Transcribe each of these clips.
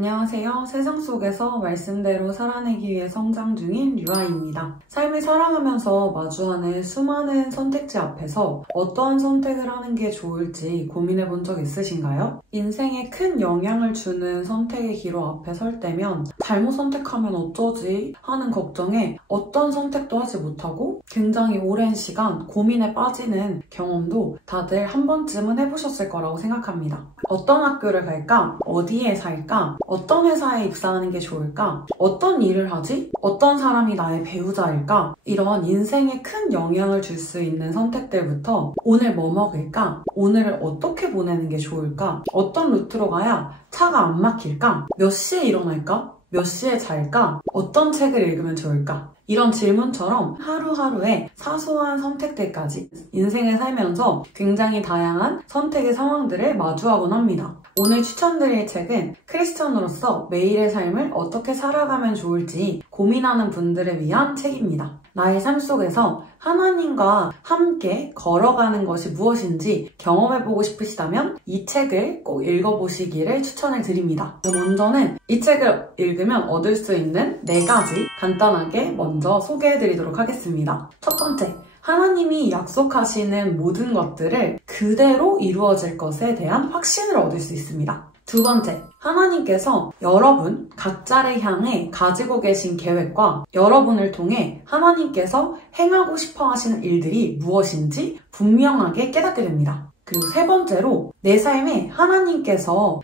안녕하세요. 세상 속에서 말씀대로 살아내기 위해 성장 중인 유아입니다. 삶을 살아가면서 마주하는 수많은 선택지 앞에서 어떠한 선택을 하는 게 좋을지 고민해 본 적 있으신가요? 인생에 큰 영향을 주는 선택의 기로 앞에 설 때면 잘못 선택하면 어쩌지 하는 걱정에 어떤 선택도 하지 못하고 굉장히 오랜 시간 고민에 빠지는 경험도 다들 한 번쯤은 해보셨을 거라고 생각합니다. 어떤 학교를 갈까? 어디에 살까? 어떤 회사에 입사하는 게 좋을까? 어떤 일을 하지? 어떤 사람이 나의 배우자일까? 이런 인생에 큰 영향을 줄 수 있는 선택들부터 오늘 뭐 먹을까? 오늘을 어떻게 보내는 게 좋을까? 어떤 루트로 가야 차가 안 막힐까? 몇 시에 일어날까? 몇 시에 잘까? 어떤 책을 읽으면 좋을까? 이런 질문처럼 하루하루의 사소한 선택들까지 인생을 살면서 굉장히 다양한 선택의 상황들을 마주하곤 합니다. 오늘 추천드릴 책은 크리스천으로서 매일의 삶을 어떻게 살아가면 좋을지 고민하는 분들을 위한 책입니다. 나의 삶 속에서 하나님과 함께 걸어가는 것이 무엇인지 경험해보고 싶으시다면 이 책을 꼭 읽어보시기를 추천을 드립니다. 먼저는 이 책을 읽으면 얻을 수 있는 4가지 간단하게 먼저 소개해드리도록 하겠습니다. 첫 번째, 하나님이 약속하시는 모든 것들을 그대로 이루어질 것에 대한 확신을 얻을 수 있습니다. 두 번째, 하나님께서 여러분 각자를 향해 가지고 계신 계획과 여러분을 통해 하나님께서 행하고 싶어 하시는 일들이 무엇인지 분명하게 깨닫게 됩니다. 그리고 세 번째로 내 삶에 하나님께서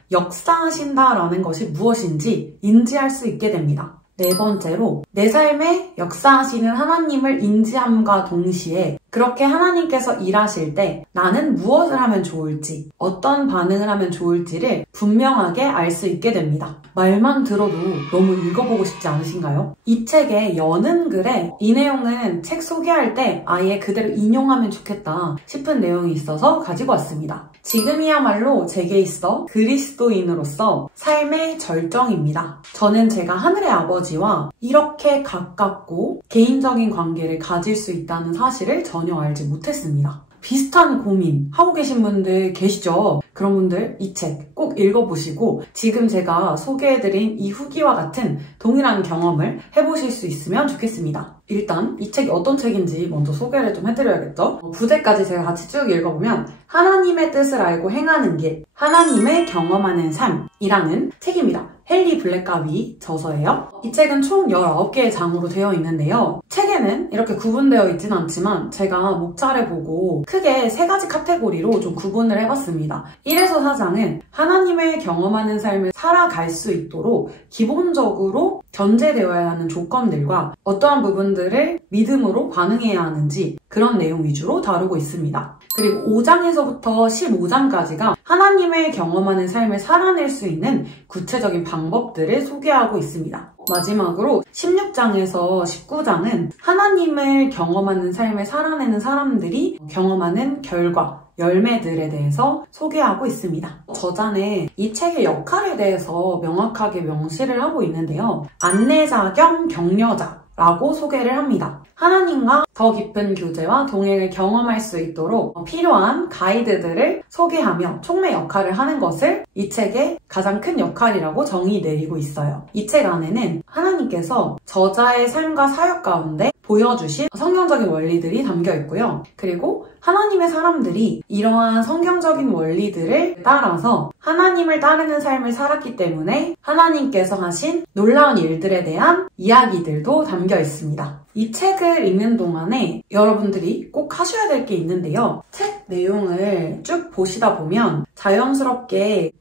역사하신다라는 것이 무엇인지 인지할 수 있게 됩니다. 네 번째로 내 삶에 역사하시는 하나님을 인지함과 동시에 그렇게 하나님께서 일하실 때 나는 무엇을 하면 좋을지, 어떤 반응을 하면 좋을지를 분명하게 알 수 있게 됩니다. 말만 들어도 너무 읽어보고 싶지 않으신가요? 이 책의 여는 글에 이 내용은 책 소개할 때 아예 그대로 인용하면 좋겠다 싶은 내용이 있어서 가지고 왔습니다. 지금이야말로 제게 있어 그리스도인으로서 삶의 절정입니다. 저는 제가 하늘의 아버지와 이렇게 가깝고 개인적인 관계를 가질 수 있다는 사실을 전혀 알지 못했습니다. 비슷한 고민 하고 계신 분들 계시죠? 그런 분들 이 책 꼭 읽어보시고 지금 제가 소개해드린 이 후기와 같은 동일한 경험을 해보실 수 있으면 좋겠습니다. 일단 이 책이 어떤 책인지 먼저 소개를 좀 해드려야겠죠? 부제까지 제가 같이 쭉 읽어보면 하나님의 뜻을 알고 행하는 길, 하나님을 경험하는 삶이라는 책입니다. 헨리 블랙갑이 저서예요. 이 책은 총 19개의 장으로 되어 있는데요. 책에는 이렇게 구분되어 있진 않지만 제가 목차를 보고 크게 3가지 카테고리로 좀 구분을 해봤습니다. 1에서 4장은 하나님을 경험하는 삶을 살아갈 수 있도록 기본적으로 견제되어야 하는 조건들과 어떠한 부분들을 믿음으로 반응해야 하는지 그런 내용 위주로 다루고 있습니다. 그리고 5장에서부터 15장까지가 하나님을 경험하는 삶을 살아낼 수 있는 구체적인 방법들을 소개하고 있습니다. 마지막으로 16장에서 19장은 하나님을 경험하는 삶을 살아내는 사람들이 경험하는 결과, 열매들에 대해서 소개하고 있습니다. 저자는 이 책의 역할에 대해서 명확하게 명시를 하고 있는데요. 안내자 겸 격려자라고 소개를 합니다. 하나님과 더 깊은 교제와 동행을 경험할 수 있도록 필요한 가이드들을 소개하며 촉매 역할을 하는 것을 이 책의 가장 큰 역할이라고 정의 내리고 있어요. 이 책 안에는 하나님께서 저자의 삶과 사역 가운데 보여주신 성경적인 원리들이 담겨 있고요. 그리고 하나님의 사람들이 이러한 성경적인 원리들을 따라서 하나님을 따르는 삶을 살았기 때문에 하나님께서 하신 놀라운 일들에 대한 이야기들도 담겨 있습니다. 이 책을 읽는 동안에 여러분들이 꼭 하셔야 될 게 있는데요. 책 내용을 쭉 보시다 보면 자연스럽게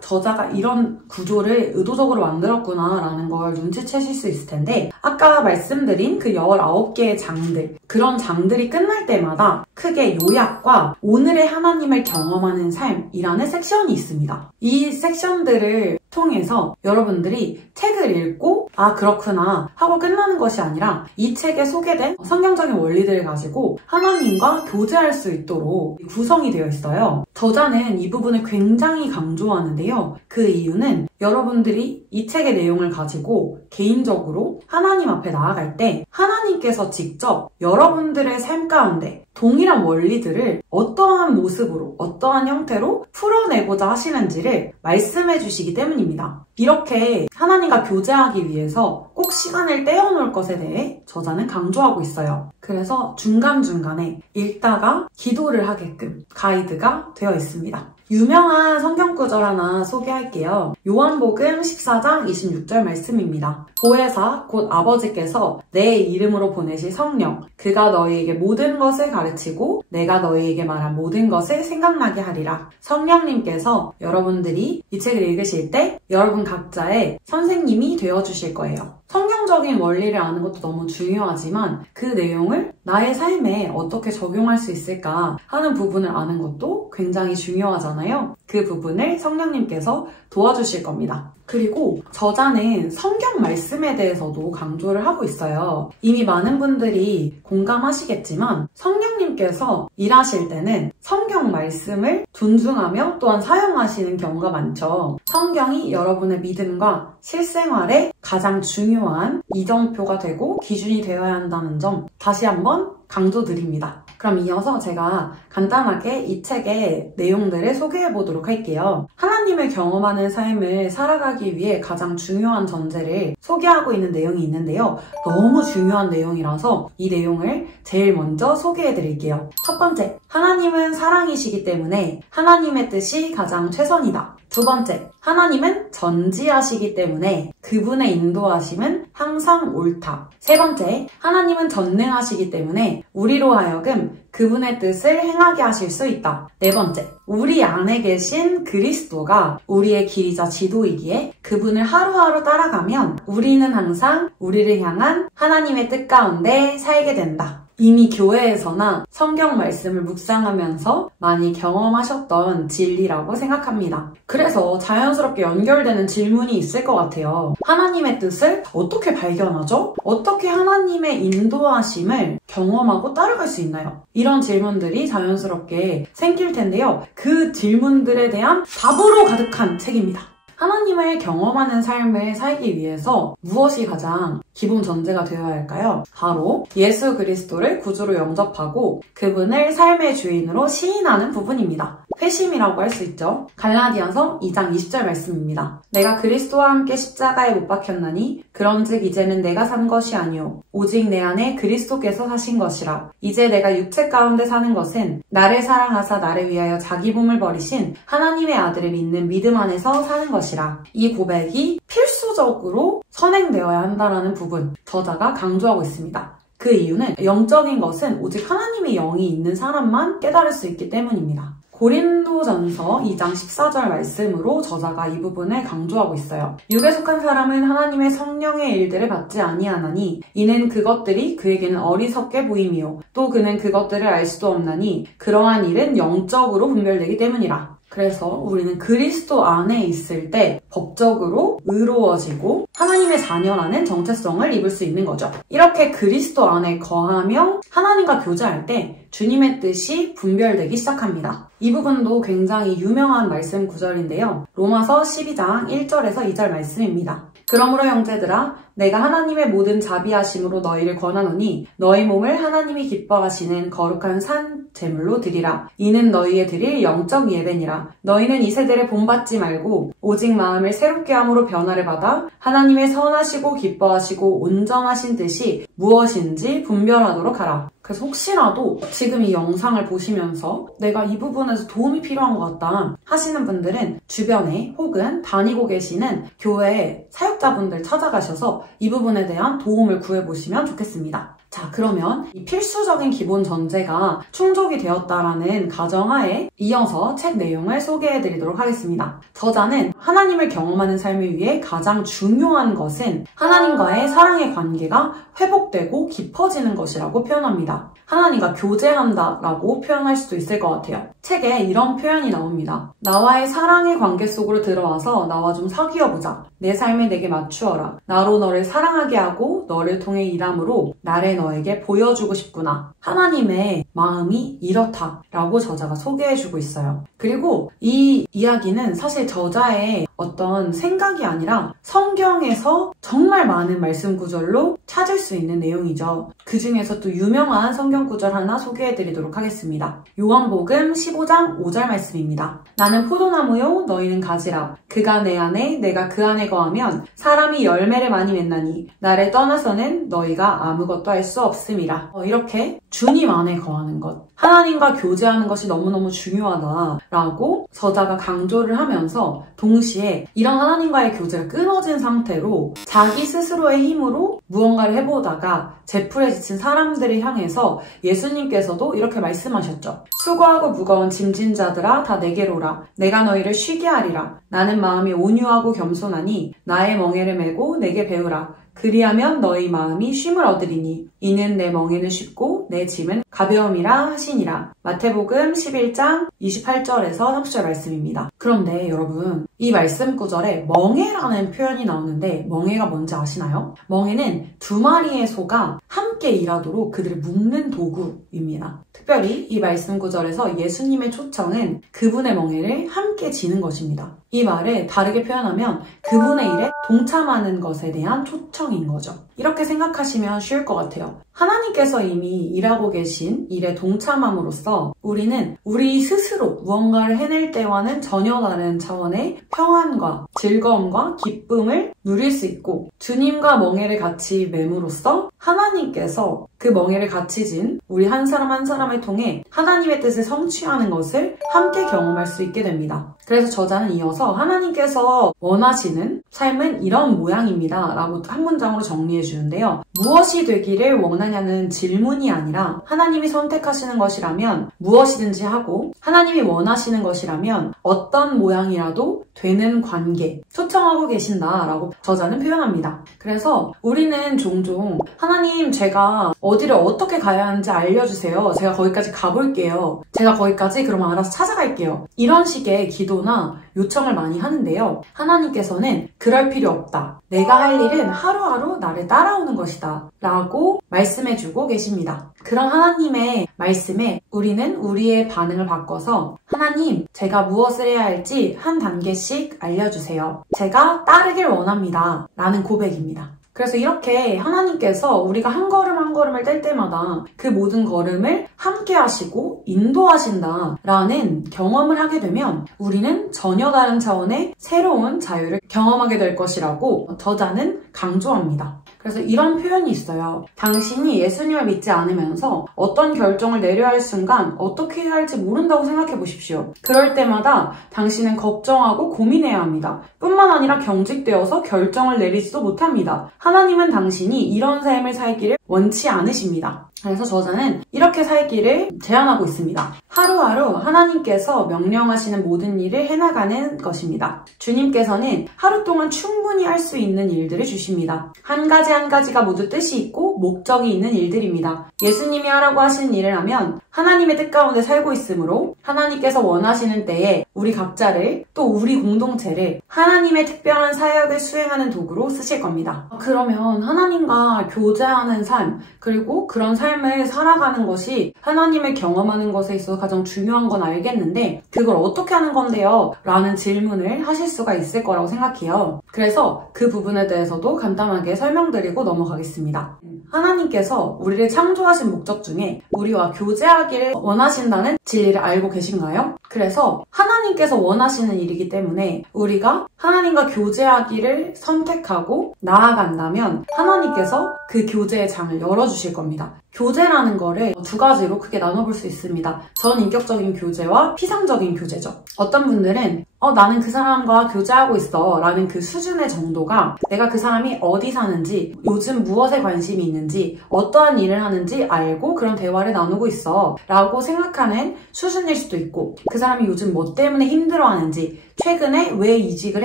저자가 이런 구조를 의도적으로 만들었구나 라는 걸 눈치채실 수 있을 텐데 아까 말씀드린 그 19개의 장들 그런 장들이 끝날 때마다 크게 요약과 오늘의 하나님을 경험하는 삶이라는 섹션이 있습니다. 이 섹션들을 통해서 여러분들이 책을 읽고 그렇구나 하고 끝나는 것이 아니라 이 책에 소개된 성경적인 원리들을 가지고 하나님과 교제할 수 있도록 구성이 되어 있어요. 저자는 이 부분을 굉장히 강조하는데요. 그 이유는 여러분들이 이 책의 내용을 가지고 개인적으로 하나님 앞에 나아갈 때 하나님께서 직접 여러분들의 삶 가운데 동일한 원리들을 어떠한 모습으로, 어떠한 형태로 풀어내고자 하시는지를 말씀해 주시기 때문입니다. 이렇게 하나님과 교제하기 위해서 꼭 시간을 떼어놓을 것에 대해 저자는 강조하고 있어요. 그래서 중간중간에 읽다가 기도를 하게끔 가이드가 되어 있습니다. 유명한 성경 구절 하나 소개할게요. 요한복음 14장 26절 말씀입니다. 보혜사 곧 아버지께서 내 이름으로 보내실 성령 그가 너희에게 모든 것을 가르치고 내가 너희에게 말한 모든 것을 생각나게 하리라. 성령님께서 여러분들이 이 책을 읽으실 때 여러분 각자의 선생님이 되어주실 거예요. 성경적인 원리를 아는 것도 너무 중요하지만 그 내용을 나의 삶에 어떻게 적용할 수 있을까 하는 부분을 아는 것도 굉장히 중요하잖아요. 그 부분을 성령님께서 도와주실 겁니다. 그리고 저자는 성경 말씀에 대해서도 강조를 하고 있어요. 이미 많은 분들이 공감하시겠지만 성령님께서 일하실 때는 성경 말씀을 존중하며 또한 사용하시는 경우가 많죠. 성경이 여러분의 믿음과 실생활에 가장 중요한 이정표가 되고 기준이 되어야 한다는 점 다시 한번 강조드립니다. 그럼 이어서 제가 간단하게 이 책의 내용들을 소개해 보도록 할게요. 하나님을 경험하는 삶을 살아가기 위해 가장 중요한 전제를 소개하고 있는 내용이 있는데요. 너무 중요한 내용이라서 이 내용을 제일 먼저 소개해 드릴게요. 첫 번째, 하나님은 사랑이시기 때문에 하나님의 뜻이 가장 최선이다. 두 번째, 하나님은 전지하시기 때문에 그분의 인도하심은 항상 옳다. 세 번째, 하나님은 전능하시기 때문에 우리로 하여금 그분의 뜻을 행하게 하실 수 있다. 네 번째, 우리 안에 계신 그리스도가 우리의 길이자 지도이기에 그분을 하루하루 따라가면 우리는 항상 우리를 향한 하나님의 뜻 가운데 살게 된다. 이미 교회에서나 성경 말씀을 묵상하면서 많이 경험하셨던 진리라고 생각합니다. 그래서 자연스럽게 연결되는 질문이 있을 것 같아요. 하나님의 뜻을 어떻게 발견하죠? 어떻게 하나님의 인도하심을 경험하고 따라갈 수 있나요? 이런 질문들이 자연스럽게 생길 텐데요. 그 질문들에 대한 답으로 가득한 책입니다. 하나님을 경험하는 삶을 살기 위해서 무엇이 가장 기본 전제가 되어야 할까요? 바로 예수 그리스도를 구주로 영접하고 그분을 삶의 주인으로 시인하는 부분입니다. 회심이라고 할 수 있죠. 갈라디아서 2장 20절 말씀입니다. 내가 그리스도와 함께 십자가에 못 박혔나니 그런즉 이제는 내가 산 것이 아니오 오직 내 안에 그리스도께서 사신 것이라. 이제 내가 육체 가운데 사는 것은 나를 사랑하사 나를 위하여 자기 몸을 버리신 하나님의 아들을 믿는 믿음 안에서 사는 것이라. 이 고백이 필수적으로 선행되어야 한다는 부분 저자가 강조하고 있습니다. 그 이유는 영적인 것은 오직 하나님의 영이 있는 사람만 깨달을 수 있기 때문입니다. 고린도전서 2장 14절 말씀으로 저자가 이 부분을 강조하고 있어요. 육에 속한 사람은 하나님의 성령의 일들을 받지 아니하나니 이는 그것들이 그에게는 어리석게 보임이요 또 그는 그것들을 알 수도 없나니 그러한 일은 영적으로 분별되기 때문이라. 그래서 우리는 그리스도 안에 있을 때 법적으로 의로워지고 하나님의 자녀라는 정체성을 입을 수 있는 거죠. 이렇게 그리스도 안에 거하며 하나님과 교제할 때 주님의 뜻이 분별되기 시작합니다. 이 부분도 굉장히 유명한 말씀 구절인데요. 로마서 12장 1절에서 2절 말씀입니다. 그러므로 형제들아 내가 하나님의 모든 자비하심으로 너희를 권하노니 너희 몸을 하나님이 기뻐하시는 거룩한 산 제물로 드리라. 이는 너희의 드릴 영적 예배니라. 너희는 이 세대를 본받지 말고 오직 마음을 새롭게 함으로 변화를 받아 하나님의 선하시고 기뻐하시고 온전하신 뜻이 무엇인지 분별하도록 하라. 그래서 혹시라도 지금 이 영상을 보시면서 내가 이 부분에서 도움이 필요한 것 같다 하시는 분들은 주변에 혹은 다니고 계시는 교회 사역자분들 찾아가셔서 이 부분에 대한 도움을 구해보시면 좋겠습니다. 자, 그러면 이 필수적인 기본 전제가 충족이 되었다라는 가정하에 이어서 책 내용을 소개해드리도록 하겠습니다. 저자는 하나님을 경험하는 삶을 위해 가장 중요한 것은 하나님과의 사랑의 관계가 회복되고 깊어지는 것이라고 표현합니다. 하나님과 교제한다라고 표현할 수도 있을 것 같아요. 책에 이런 표현이 나옵니다. 나와의 사랑의 관계 속으로 들어와서 나와 좀 사귀어보자. 내 삶을 내게 맞추어라. 나로 너를 사랑하게 하고 너를 통해 일함으로 나를 너에게 보여주고 싶구나. 하나님의 마음이 이렇다라고 저자가 소개해주고 있어요. 그리고 이 이야기는 사실 저자의 어떤 생각이 아니라 성경에서 정말 많은 말씀 구절로 찾을 수 있는 내용이죠. 그 중에서 또 유명한 성경 구절 하나 소개해드리도록 하겠습니다. 요한복음 15장 5절 말씀입니다. 나는 포도나무요 너희는 가지라. 그가 내 안에 내가 그 안에 거하면 사람이 열매를 많이 맺나니 나를 떠나서는 너희가 아무것도 할 수 없음이라. 이렇게 주님 안에 거하는 것, 하나님과 교제하는 것이 너무너무 중요하다라고 저자가 강조를 하면서 동시에 이런 하나님과의 교제가 끊어진 상태로 자기 스스로의 힘으로 무언가를 해보다가 제풀에 지친 사람들을 향해서 예수님께서도 이렇게 말씀하셨죠. 수고하고 무거운 짐진 자들아 다 내게로 오라. 내가 너희를 쉬게 하리라. 나는 마음이 온유하고 겸손하니 나의 멍에를 메고 내게 배우라. 그리하면 너희 마음이 쉼을 얻으리니 이는 내 멍에는 쉽고 내 짐은 가벼움이라 하시니라. 마태복음 11장 28절에서 30절 말씀입니다. 그런데 여러분, 이 말씀 구절에 멍에라는 표현이 나오는데 멍에가 뭔지 아시나요? 멍에는 두 마리의 소가 함께 일하도록 그들을 묶는 도구입니다. 특별히 이 말씀 구절에서 예수님의 초청은 그분의 멍에를 함께 지는 것입니다. 이 말을 다르게 표현하면 그분의 일에 동참하는 것에 대한 초청인 거죠. 이렇게 생각하시면 쉬울 것 같아요. 하나님께서 이미 일하고 계신 일에 동참함으로써 우리는 우리 스스로 무언가를 해낼 때와는 전혀 다른 차원의 평안과 즐거움과 기쁨을 누릴 수 있고 주님과 멍에를 같이 맴으로써 하나님께서 그 멍에를 같이 진 우리 한 사람 한 사람을 통해 하나님의 뜻을 성취하는 것을 함께 경험할 수 있게 됩니다. 그래서 저자는 이어서 하나님께서 원하시는 삶은 이런 모양입니다 라고 한 문장으로 정리해 주는데요. 무엇이 되기를 원하냐는 질문이 아니라 하나님이 선택하시는 것이라면 무엇이든지 하고 하나님이 원하시는 것이라면 어떤 모양이라도 되는 관계 초청하고 계신다라고 저자는 표현합니다. 그래서 우리는 종종 하나님 제가 어디를 어떻게 가야 하는지 알려주세요. 제가 거기까지 가볼게요. 제가 거기까지 그러면 알아서 찾아갈게요. 이런 식의 기도나 요청을 많이 하는데요. 하나님께서는 그럴 필요 없다. 내가 할 일은 하루하루 나를 따라오는 것이다. 라고 말씀해주고 계십니다. 그런 하나님의 말씀에 우리는 우리의 반응을 바꿔서 하나님, 제가 무엇을 해야 할지 한 단계씩 알려주세요. 제가 따르길 원합니다. 라는 고백입니다. 그래서 이렇게 하나님께서 우리가 한 걸음 한 걸음을 뗄 때마다 그 모든 걸음을 함께 하시고 인도하신다라는 경험을 하게 되면 우리는 전혀 다른 차원의 새로운 자유를 경험하게 될 것이라고 저자는 강조합니다. 그래서 이런 표현이 있어요. 당신이 예수님을 믿지 않으면서 어떤 결정을 내려야 할 순간 어떻게 해야 할지 모른다고 생각해 보십시오. 그럴 때마다 당신은 걱정하고 고민해야 합니다. 뿐만 아니라 경직되어서 결정을 내리지도 못합니다. 하나님은 당신이 이런 삶을 살기를 원치 않으십니다. 그래서 저자는 이렇게 살기를 제안하고 있습니다. 하루하루 하나님께서 명령하시는 모든 일을 해나가는 것입니다. 주님께서는 하루 동안 충분히 할 수 있는 일들을 주십니다. 한 가지 한 가지가 모두 뜻이 있고 목적이 있는 일들입니다. 예수님이 하라고 하시는 일을 하면 하나님의 뜻 가운데 살고 있으므로 하나님께서 원하시는 때에 우리 각자를 또 우리 공동체를 하나님의 특별한 사역을 수행하는 도구로 쓰실 겁니다. 그러면 하나님과 교제하는 삶 그리고 그런 삶을 살아가는 것이 하나님을 경험하는 것에 있어서 가장 중요한 건 알겠는데 그걸 어떻게 하는 건데요? 라는 질문을 하실 수가 있을 거라고 생각해요. 그래서 그 부분에 대해서도 간단하게 설명드리고 넘어가겠습니다. 하나님께서 우리를 창조하신 목적 중에 우리와 교제하기를 원하신다는 진리를 알고 계신가요? 그래서 하나님께서 원하시는 일이기 때문에 우리가 하나님과 교제하기를 선택하고 나아간다면 하나님께서 그 교제의 장을 열어주실 겁니다. 교제라는 거를 두 가지로 크게 나눠볼 수 있습니다. 전인격적인 교제와 피상적인 교제죠. 어떤 분들은 나는 그 사람과 교제하고 있어 라는 그 수준의 정도가 내가 그 사람이 어디 사는지 요즘 무엇에 관심이 있는지 어떠한 일을 하는지 알고 그런 대화를 나누고 있어 라고 생각하는 수준일 수도 있고 그 사람이 요즘 뭐 때문에 힘들어하는지 최근에 왜 이직을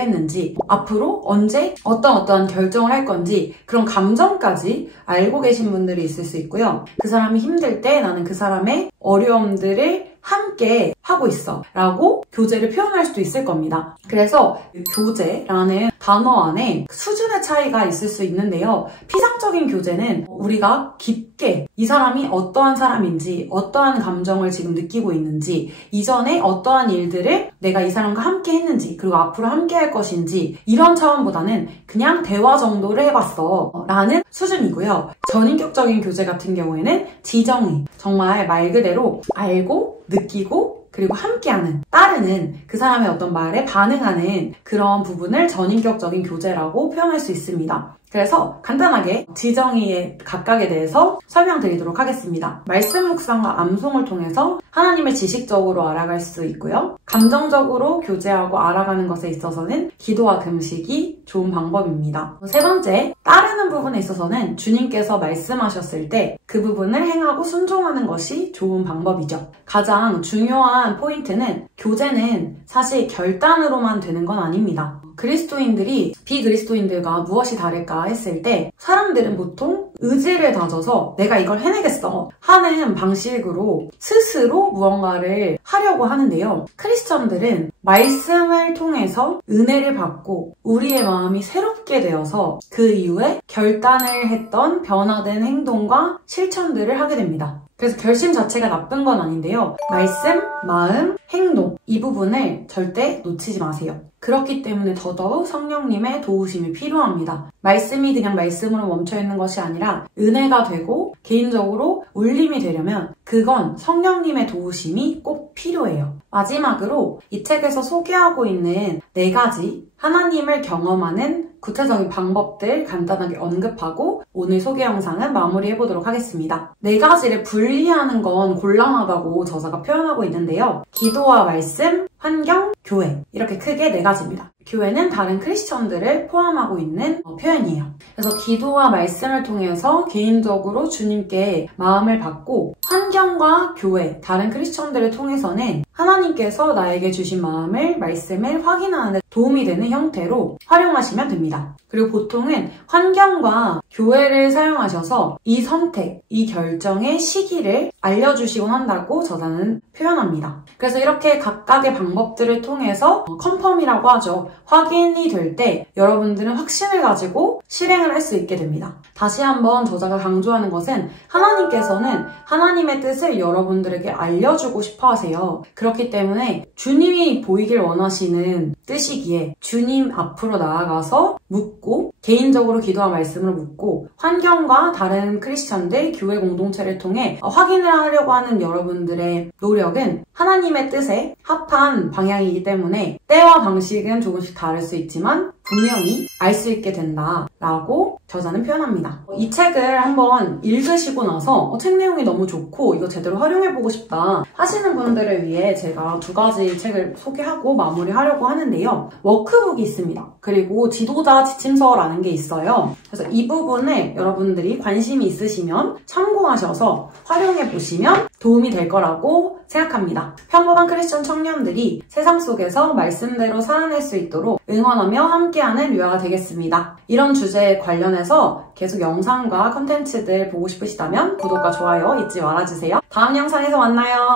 했는지 앞으로 언제 어떠한 결정을 할 건지 그런 감정까지 알고 계신 분들이 있을 수 있고요. 그 사람이 힘들 때 나는 그 사람의 어려움들을 함께 하고 있어 라고 교제를 표현할 수도 있을 겁니다. 그래서 교제라는 단어 안에 수준의 차이가 있을 수 있는데요. 피상적 성격적인 교제는 우리가 깊게 이 사람이 어떠한 사람인지, 어떠한 감정을 지금 느끼고 있는지, 이전에 어떠한 일들을 내가 이 사람과 함께 했는지, 그리고 앞으로 함께 할 것인지, 이런 차원보다는 그냥 대화 정도를 해봤어 라는 수준이고요. 전인격적인 교제 같은 경우에는 지정의, 정말 말 그대로 알고 느끼고 그리고 함께하는, 따르는, 그 사람의 어떤 말에 반응하는 그런 부분을 전인격적인 교제라고 표현할 수 있습니다. 그래서 간단하게 지정의의 각각에 대해서 설명드리도록 하겠습니다. 말씀 묵상과 암송을 통해서 하나님을 지식적으로 알아갈 수 있고요. 감정적으로 교제하고 알아가는 것에 있어서는 기도와 금식이 좋은 방법입니다. 세 번째, 따르는 부분에 있어서는 주님께서 말씀하셨을 때 그 부분을 행하고 순종하는 것이 좋은 방법이죠. 가장 중요한 포인트는 교제는 사실 결단으로만 되는 건 아닙니다. 그리스도인들이 비그리스도인들과 무엇이 다를까 했을 때 사람들은 보통 의지를 다져서 내가 이걸 해내겠어 하는 방식으로 스스로 무언가를 하려고 하는데요. 크리스천들은 말씀을 통해서 은혜를 받고 우리의 마음이 새롭게 되어서 그 이후에 결단을 했던 변화된 행동과 실천들을 하게 됩니다. 그래서 결심 자체가 나쁜 건 아닌데요. 말씀, 마음, 행동 이 부분을 절대 놓치지 마세요. 그렇기 때문에 더더욱 성령님의 도우심이 필요합니다. 말씀이 그냥 말씀으로 멈춰있는 것이 아니라 은혜가 되고 개인적으로 울림이 되려면 그건 성령님의 도우심이 꼭 필요해요. 마지막으로 이 책에서 소개하고 있는 4가지 하나님을 경험하는 구체적인 방법들 간단하게 언급하고 오늘 소개 영상은 마무리해보도록 하겠습니다. 4가지를 분리하는 건 곤란하다고 저자가 표현하고 있는데요. 기도와 말씀, 환경, 교회 이렇게 크게 4가지입니다. 교회는 다른 크리스천들을 포함하고 있는 표현이에요. 그래서 기도와 말씀을 통해서 개인적으로 주님께 마음을 받고 환경과 교회, 다른 크리스천들을 통해서는 하나님께서 나에게 주신 마음을, 말씀을 확인하는 데 도움이 되는 형태로 활용하시면 됩니다. 그리고 보통은 환경과 교회를 사용하셔서 이 선택, 이 결정의 시기를 알려주시곤 한다고 저자는 표현합니다. 그래서 이렇게 각각의 방법들을 통해서 컨펌이라고 하죠. 확인이 될 때 여러분들은 확신을 가지고 실행을 할 수 있게 됩니다. 다시 한번 저자가 강조하는 것은 하나님께서는 하나님의 뜻을 여러분들에게 알려주고 싶어 하세요. 그렇기 때문에 주님이 보이길 원하시는 뜻이기에 주님 앞으로 나아가서 묻고 개인적으로 기도와 말씀을 묻고 환경과 다른 크리스천들, 교회 공동체를 통해 확인을 하려고 하는 여러분들의 노력은 하나님의 뜻에 합한 방향이기 때문에 때와 방식은 조금씩 다를 수 있지만 분명히 알 수 있게 된다라고 저자는 표현합니다. 이 책을 한번 읽으시고 나서 책 내용이 너무 좋고 이거 제대로 활용해보고 싶다 하시는 분들을 위해 제가 2가지 책을 소개하고 마무리하려고 하는데요. 워크북이 있습니다. 그리고 지도자 지침서라는 게 있어요. 그래서 이 부분을 여러분들이 관심이 있으시면 참고하셔서 활용해보시면 도움이 될 거라고 생각합니다. 평범한 크리스천 청년들이 세상 속에서 말씀대로 살아낼 수 있도록 응원하며 함께하는 류아가 되겠습니다. 이런 주제에 관련해서 계속 영상과 컨텐츠들 보고 싶으시다면 구독과 좋아요 잊지 말아주세요. 다음 영상에서 만나요.